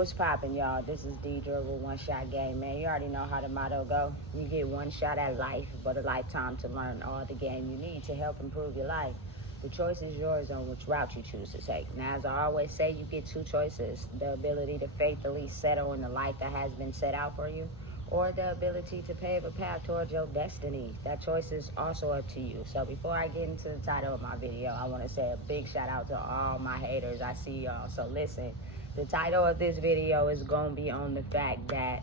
What's poppin', y'all? This is Deidre with One Shot Game, man. You already know how the motto go. You get one shot at life, but a lifetime to learn all the game you need to help improve your life. The choice is yours on which route you choose to take. Now, as I always say, you get two choices: the ability to faithfully settle in the life that has been set out for you, or the ability to pave a path towards your destiny. That choice is also up to you. So before I get into the title of my video, I want to say a big shout out to all my haters. I see y'all. So listen. The title of this video is going to be on the fact that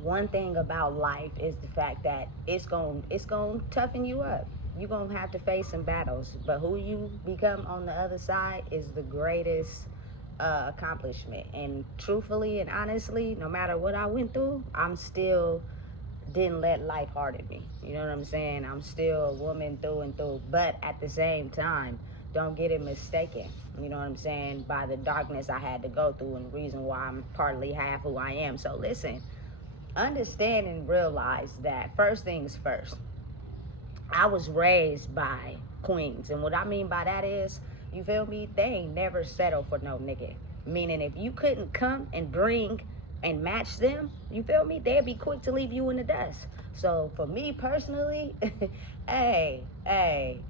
one thing about life is the fact that it's going to toughen you up. You're going to have to face some battles, but who you become on the other side is the greatest accomplishment. And truthfully and honestly, no matter what I went through, I'm still didn't let life harden me. You know what I'm saying? I'm still a woman through and through, but at the same time, don't get it mistaken, you know what I'm saying, by the darkness I had to go through and the reason why I'm partly half who I am. So listen, understand and realize that first things first, I was raised by queens. And what I mean by that is, you feel me, they ain't never settle for no nigga. Meaning if you couldn't come and bring and match them, you feel me, they'd be quick to leave you in the dust. So for me personally, hey,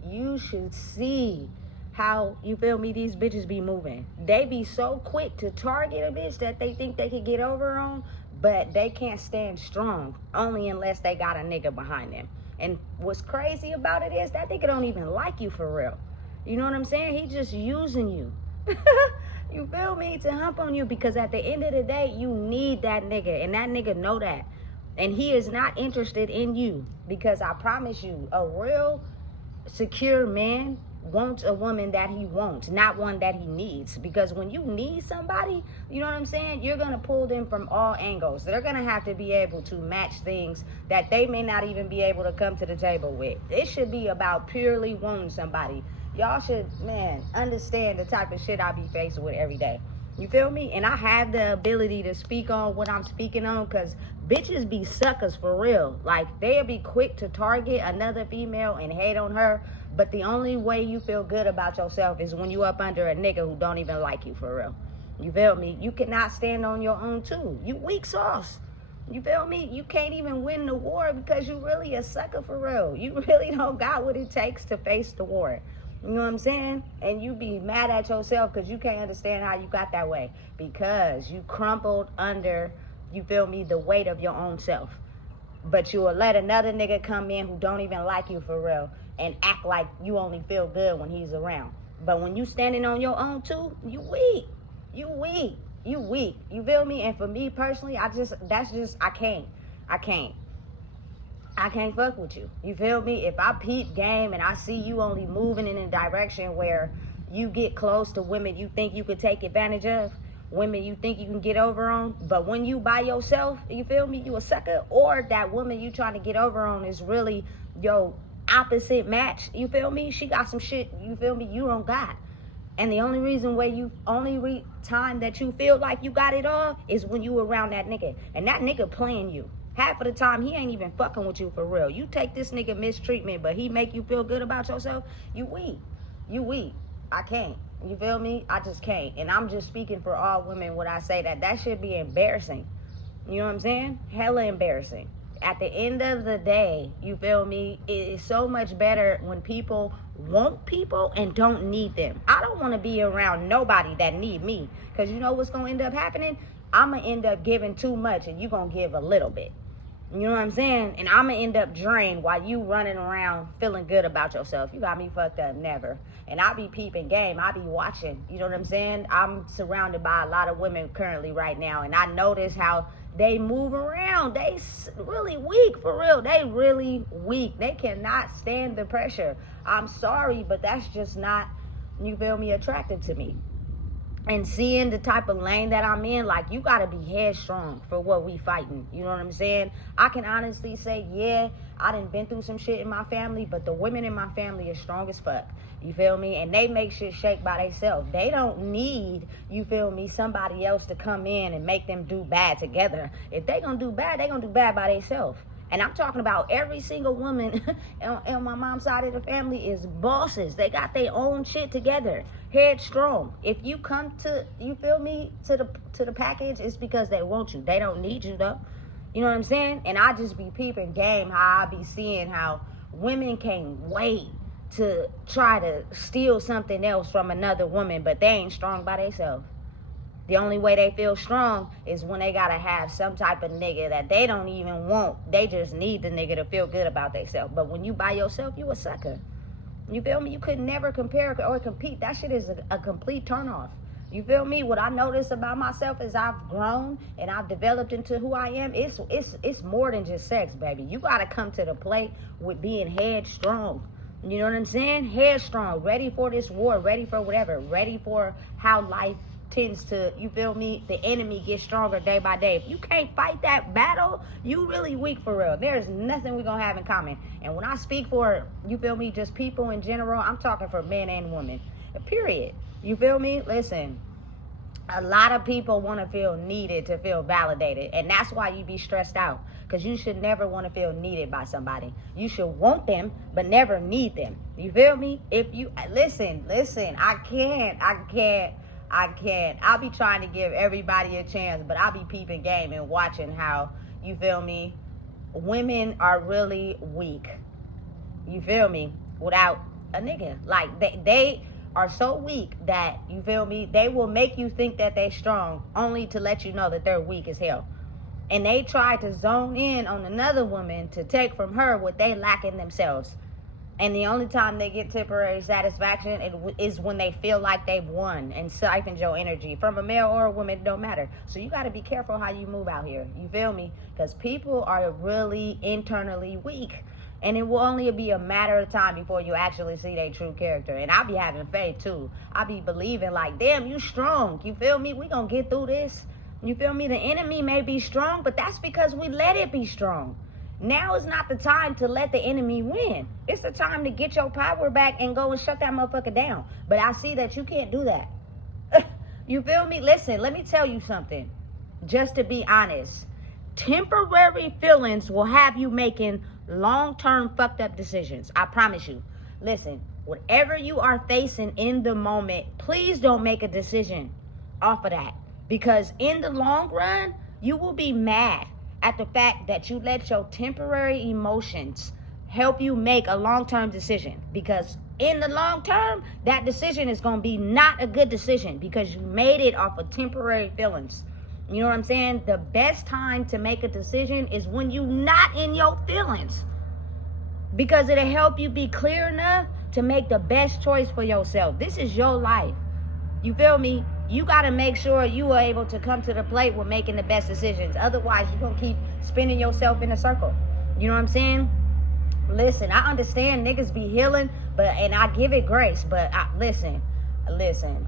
you should see how, you feel me, these bitches be moving. They be so quick to target a bitch that they think they could get over on, but they can't stand strong, only unless they got a nigga behind them. And what's crazy about it is that nigga don't even like you for real. You know what I'm saying? He just using you. You feel me? To hump on you, because at the end of the day, you need that nigga, and that nigga know that. And he is not interested in you, because I promise you, a real secure man wants a woman that he wants, not one that he needs. Because when you need somebody, you know what I'm saying, you're going to pull them from all angles. They're going to have to be able to match things that they may not even be able to come to the table with. It should be about purely wanting somebody. Y'all should, man, understand the type of shit I be faced with every day. You feel me? And I have the ability to speak on what I'm speaking on, because bitches be suckers for real. Like, they'll be quick to target another female and hate on her. But the only way you feel good about yourself is when you up under a nigga who don't even like you for real. You feel me? You cannot stand on your own too. You weak sauce. You feel me? You can't even win the war because you really a sucker for real. You really don't got what it takes to face the war. You know what I'm saying? And you be mad at yourself because you can't understand how you got that way. Because you crumpled under, you feel me, the weight of your own self. But you will let another nigga come in who don't even like you for real and act like you only feel good when he's around. But when you standing on your own too, you weak. You weak. You weak. You feel me? And for me personally, I can't fuck with you. You feel me? If I peep game and I see you only moving in a direction where you get close to women you think you could take advantage of, women you think you can get over on, but when you by yourself, you feel me, you a sucker, or that woman you trying to get over on is really your opposite match, you feel me, she got some shit, you feel me, you don't got. And the only time that you feel like you got it all is when you around that nigga. And that nigga playing you. Half of the time, he ain't even fucking with you for real. You take this nigga mistreatment, but he make you feel good about yourself, you weak. You weak. I can't. You feel me? I just can't. And I'm just speaking for all women when I say that should be embarrassing. You know what I'm saying? Hella embarrassing. At the end of the day, you feel me, it is so much better when people want people and don't need them. I don't want to be around nobody that need me, because you know what's going to end up happening? I'm going to end up giving too much and you're going to give a little bit. You know what I'm saying? And I'm going to end up drained while you running around feeling good about yourself. You got me fucked up, never. And I be peeping game. I be watching. You know what I'm saying? I'm surrounded by a lot of women currently right now. And I notice how they move around. They really weak, for real. They really weak. They cannot stand the pressure. I'm sorry, but that's just not, you feel me, attractive to me. And seeing the type of lane that I'm in, like, you gotta be headstrong for what we fighting. You know what I'm saying? I can honestly say, yeah, I done been through some shit in my family, but the women in my family are strong as fuck. You feel me? And they make shit shake by themselves. They don't need, you feel me, somebody else to come in and make them do bad together. If they gonna do bad, they gonna do bad by themselves. And I'm talking about every single woman on my mom's side of the family is bosses. They got their own shit together. headstrong. If you come to, you feel me, to the package, it's because they want you. They don't need you though. You know what I'm saying? And I just be peeping game how I be seeing how women can't wait to try to steal something else from another woman, but they ain't strong by themselves. The only way they feel strong is when they gotta have some type of nigga that they don't even want. They just need the nigga to feel good about themselves. But when you by yourself, you a sucker. You feel me? You could never compare or compete. That shit is a complete turnoff. You feel me? What I notice about myself is I've grown and I've developed into who I am. It's more than just sex, baby. You gotta come to the plate with being headstrong. You know what I'm saying? Headstrong, ready for this war, ready for whatever, ready for how life tends to, you feel me, the enemy gets stronger day by day. If you can't fight that battle, you really weak for real. There's nothing we're gonna have in common. And when I speak for, you feel me, just people in general, I'm talking for men and women, period. You feel me? Listen, a lot of people want to feel needed to feel validated, and that's why you be stressed out, because you should never want to feel needed by somebody. You should want them but never need them. You feel me? If you listen, I can't. I'll be trying to give everybody a chance, but I'll be peeping game and watching how, you feel me, women are really weak. You feel me? Without a nigga. Like, they are so weak that, you feel me, they will make you think that they're strong only to let you know that they're weak as hell. And they try to zone in on another woman to take from her what they lack in themselves. And the only time they get temporary satisfaction is when they feel like they've won and siphoned your energy. From a male or a woman, it don't matter. So you got to be careful how you move out here. You feel me? Because people are really internally weak. And it will only be a matter of time before you actually see their true character. And I'll be having faith too. I'll be believing like, damn, you strong. You feel me? We gonna get through this. You feel me? The enemy may be strong, but that's because we let it be strong. Now is not the time to let the enemy win. It's the time to get your power back and go and shut that motherfucker down. But I see that you can't do that. You feel me? Listen, let me tell you something. Just to be honest, temporary feelings will have you making long-term fucked up decisions. I promise you. Listen, whatever you are facing in the moment, please don't make a decision off of that. Because in the long run, you will be mad at the fact that you let your temporary emotions help you make a long-term decision. Because in the long term, that decision is going to be not a good decision because you made it off of temporary feelings. You know what I'm saying? The best time to make a decision is when you're not in your feelings. Because it'll help you be clear enough to make the best choice for yourself. This is your life. You feel me? You got to make sure you are able to come to the plate with making the best decisions. Otherwise, you're going to keep spinning yourself in a circle. You know what I'm saying? Listen, I understand niggas be healing, and I give it grace. But listen,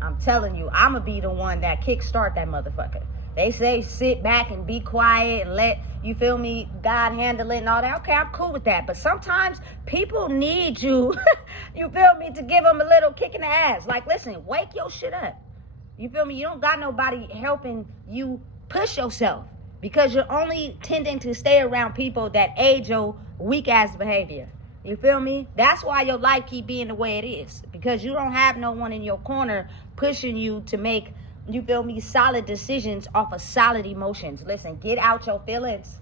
I'm telling you, I'm going to be the one that kickstart that motherfucker. They say sit back and be quiet and let, you feel me, God handle it and all that. Okay, I'm cool with that. But sometimes people need you, you feel me, to give them a little kick in the ass. Like, listen, wake your shit up. You feel me? You don't got nobody helping you push yourself because you're only tending to stay around people that aid your weak-ass behavior. You feel me? That's why your life keep being the way it is, because you don't have no one in your corner pushing you to make, you feel me, solid decisions off of solid emotions. Listen, get out your feelings.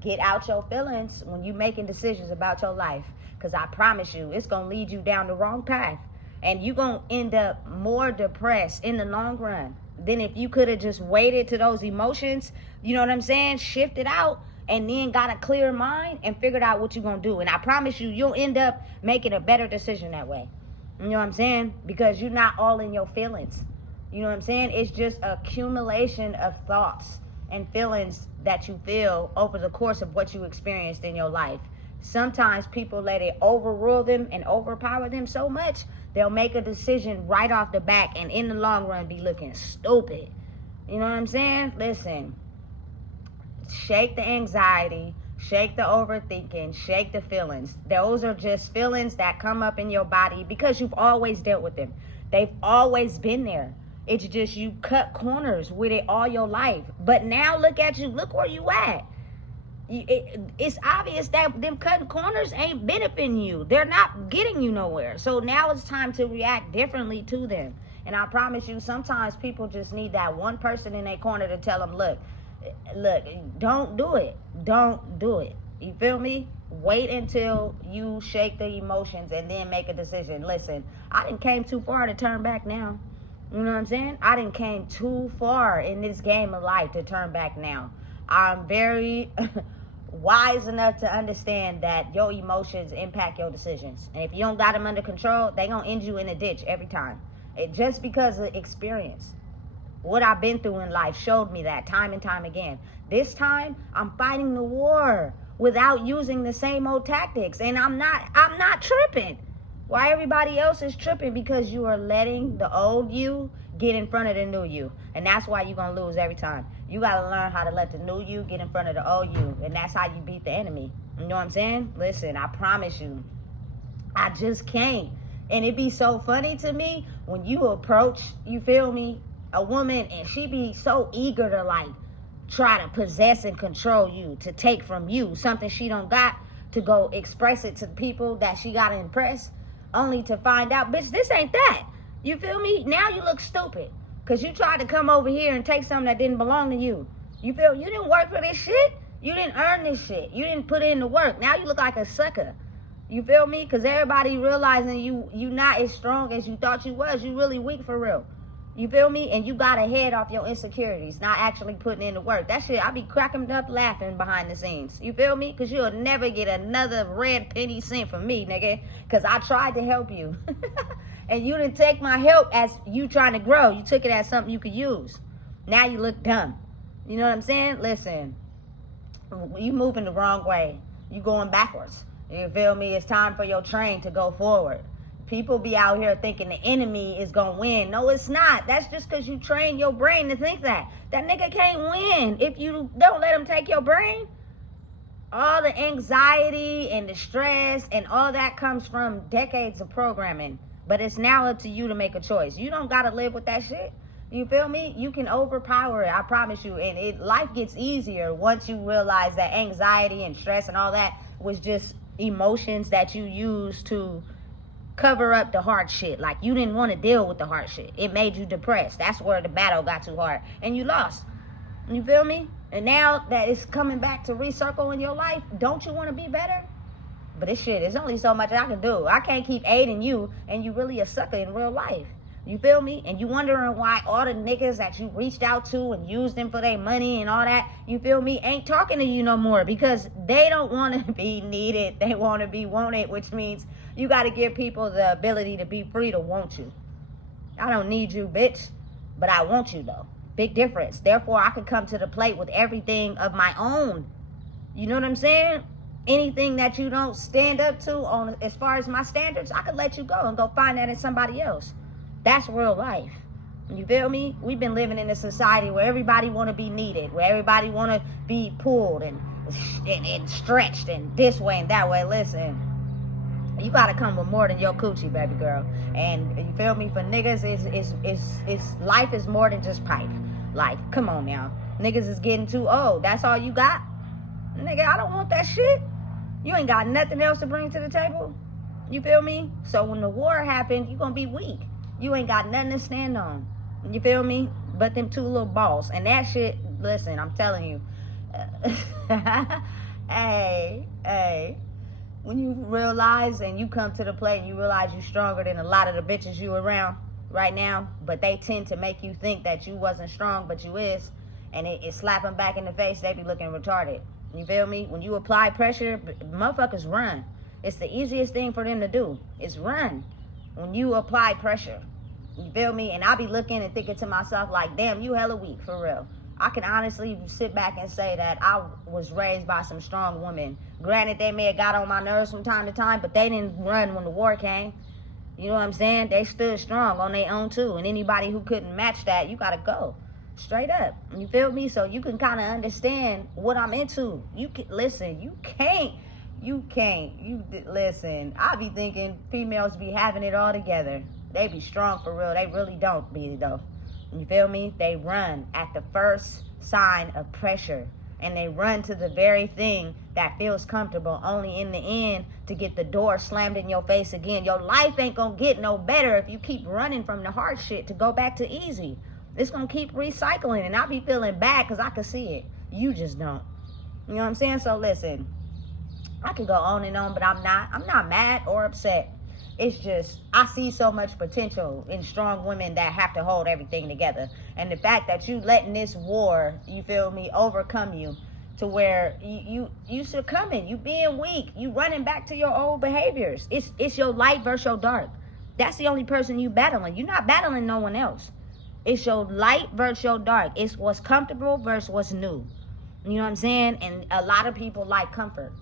Get out your feelings when you making decisions about your life, because I promise you, it's going to lead you down the wrong path. And you're going to end up more depressed in the long run than if you could have just waited to those emotions, you know what I'm saying, shifted out, and then got a clear mind and figured out what you're going to do. And I promise you, you'll end up making a better decision that way. You know what I'm saying? Because you're not all in your feelings. You know what I'm saying? It's just accumulation of thoughts and feelings that you feel over the course of what you experienced in your life. Sometimes people let it overrule them and overpower them so much, they'll make a decision right off the back and in the long run be looking stupid. You know what I'm saying? Listen, shake the anxiety, shake the overthinking, shake the feelings. Those are just feelings that come up in your body because you've always dealt with them. They've always been there. It's just you cut corners with it all your life. But now look at you, look where you at. It's obvious that them cutting corners ain't benefiting you. They're not getting you nowhere. So now it's time to react differently to them. And I promise you, sometimes people just need that one person in their corner to tell them, look, don't do it. Don't do it. You feel me? Wait until you shake the emotions and then make a decision. Listen, I done came too far to turn back now. You know what I'm saying? I done came too far in this game of life to turn back now. I'm very wise enough to understand that your emotions impact your decisions. And if you don't got them under control, they gonna end you in a ditch every time. Just because of experience. What I've been through in life showed me that time and time again. This time, I'm fighting the war without using the same old tactics. And I'm not tripping. Why everybody else is tripping? Because you are letting the old you get in front of the new you. And that's why you're going to lose every time. You got to learn how to let the new you get in front of the old you. And that's how you beat the enemy. You know what I'm saying? Listen, I promise you, I just can't. And it be so funny to me when you approach, you feel me, a woman, and she be so eager to like try to possess and control you, to take from you something she don't got, to go express it to the people that she got to impress, only to find out, bitch, this ain't that. You feel me? Now you look stupid because you tried to come over here and take something that didn't belong to you. You feel you didn't work for this shit. You didn't earn this shit. You didn't put in the work. Now you look like a sucker. You feel me? Because everybody realizing you not as strong as you thought you was. You really weak for real. You feel me? And you got a head off your insecurities, not actually putting in the work. That shit, I be cracking up laughing behind the scenes. You feel me? Because you'll never get another red penny cent from me, nigga. Because I tried to help you. And you didn't take my help as you trying to grow. You took it as something you could use. Now you look dumb. You know what I'm saying? Listen, you moving the wrong way. You going backwards. You feel me? It's time for your train to go forward. People be out here thinking the enemy is going to win. No, it's not. That's just because you train your brain to think that. That nigga can't win if you don't let him take your brain. All the anxiety and the stress and all that comes from decades of programming. But it's now up to you to make a choice. You don't got to live with that shit. You feel me? You can overpower it, I promise you. And life gets easier once you realize that anxiety and stress and all that was just emotions that you use to cover up the hard shit. Like, you didn't want to deal with the hard shit. It made you depressed. That's where the battle got too hard. And you lost. You feel me? And now that it's coming back to recircle in your life, don't you want to be better? But this shit, there's only so much I can do. I can't keep aiding you, and you really a sucker in real life. You feel me? And you wondering why all the niggas that you reached out to and used them for their money and all that, you feel me, ain't talking to you no more, because they don't want to be needed. They want to be wanted, which means you got to give people the ability to be free to want you. I don't need you, bitch, but I want you, though. Big difference. Therefore, I could come to the plate with everything of my own. You know what I'm saying? Anything that you don't stand up to on as far as my standards, I could let you go and go find that in somebody else. That's real life. You feel me? We've been living in a society where everybody want to be needed, where everybody want to be pulled and stretched and this way and that way. Listen, you got to come with more than your coochie, baby girl. And you feel me? For niggas, it's life is more than just pipe. Like, come on now. Niggas is getting too old. That's all you got? Nigga, I don't want that shit. You ain't got nothing else to bring to the table. You feel me? So when the war happened, you gonna be weak. You ain't got nothing to stand on. You feel me? But them two little balls. And that shit, listen, I'm telling you. Hey. When you realize and you come to the plate and you realize you're stronger than a lot of the bitches you around right now, but they tend to make you think that you wasn't strong, but you is, and it slap them back in the face, they be looking retarded. You feel me? When you apply pressure, motherfuckers run. It's the easiest thing for them to do. It's run when you apply pressure. You feel me? And I be looking and thinking to myself like, damn, you hella weak, for real. I can honestly sit back and say that I was raised by some strong women. Granted, they may have got on my nerves from time to time, but they didn't run when the war came. You know what I'm saying? They stood strong on their own too. And anybody who couldn't match that, you gotta go. Straight up. You feel me? So you can kind of understand what I'm into. You can listen. You listen. I be thinking females be having it all together. They be strong for real. They really don't be though. You feel me? They run at the first sign of pressure. and they run to the very thing that feels comfortable, only in the end to get the door slammed in your face again. Your life ain't gonna get no better if you keep running from the hard shit to go back to easy. It's gonna keep recycling, and I be feeling bad because I can see it. You just don't. You know what I'm saying? So listen, I could go on and on, but I'm not mad or upset. It's just, I see so much potential in strong women that have to hold everything together. And the fact that you letting this war, you feel me, overcome you to where you succumbing, you being weak, you running back to your old behaviors. It's your light versus your dark. That's the only person you battling. You're not battling no one else. It's your light versus your dark. It's what's comfortable versus what's new. You know what I'm saying? And a lot of people like comfort.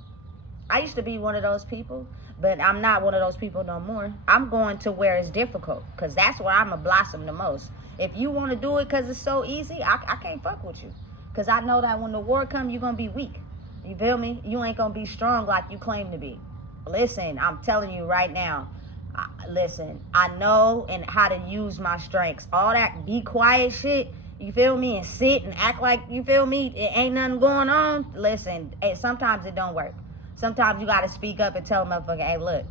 I used to be one of those people, but I'm not one of those people no more. I'm going to where it's difficult, because that's where I'm going to blossom the most. If you want to do it because it's so easy, I can't fuck with you. Because I know that when the war comes, you're going to be weak. You feel me? You ain't going to be strong like you claim to be. Listen, I'm telling you right now. Listen, I know and how to use my strengths. All that be quiet shit, you feel me, and sit and act like, you feel me, it ain't nothing going on. Listen, sometimes it don't work. Sometimes you got to speak up and tell a motherfucker, hey, look,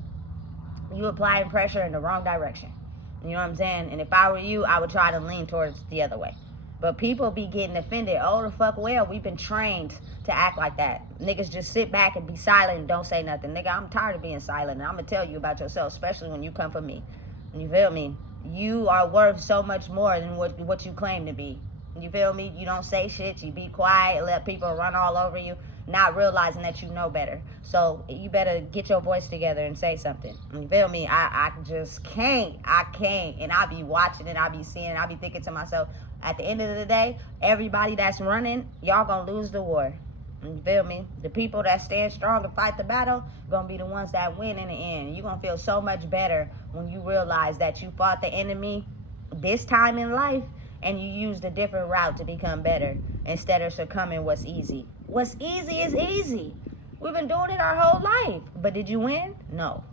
you applying pressure in the wrong direction. You know what I'm saying? And if I were you, I would try to lean towards the other way. But people be getting offended. Oh, the fuck well, we've been trained to act like that. Niggas just sit back and be silent and don't say nothing. Nigga, I'm tired of being silent, and I'm going to tell you about yourself, especially when you come from me. You feel me? You are worth so much more than what you claim to be. You feel me? You don't say shit. You be quiet, let people run all over you, not realizing that you know better. So you better get your voice together and say something. You feel me? I just can't. I can't. And I be watching it. I be seeing it. I be thinking to myself, at the end of the day, everybody that's running, y'all gonna lose the war. You feel me? The people that stand strong and fight the battle gonna be the ones that win in the end. You're gonna feel so much better when you realize that you fought the enemy this time in life, and you used a different route to become better instead of succumbing what's easy. What's easy is easy. We've been doing it our whole life. But did you win? No.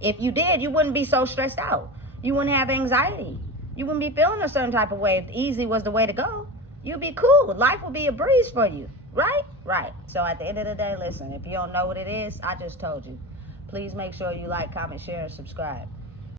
If you did, you wouldn't be so stressed out. You wouldn't have anxiety. You wouldn't be feeling a certain type of way if easy was the way to go. You'd be cool. Life would be a breeze for you. Right? Right. So at the end of the day, listen, if you don't know what it is, I just told you. Please make sure you like, comment, share, and subscribe.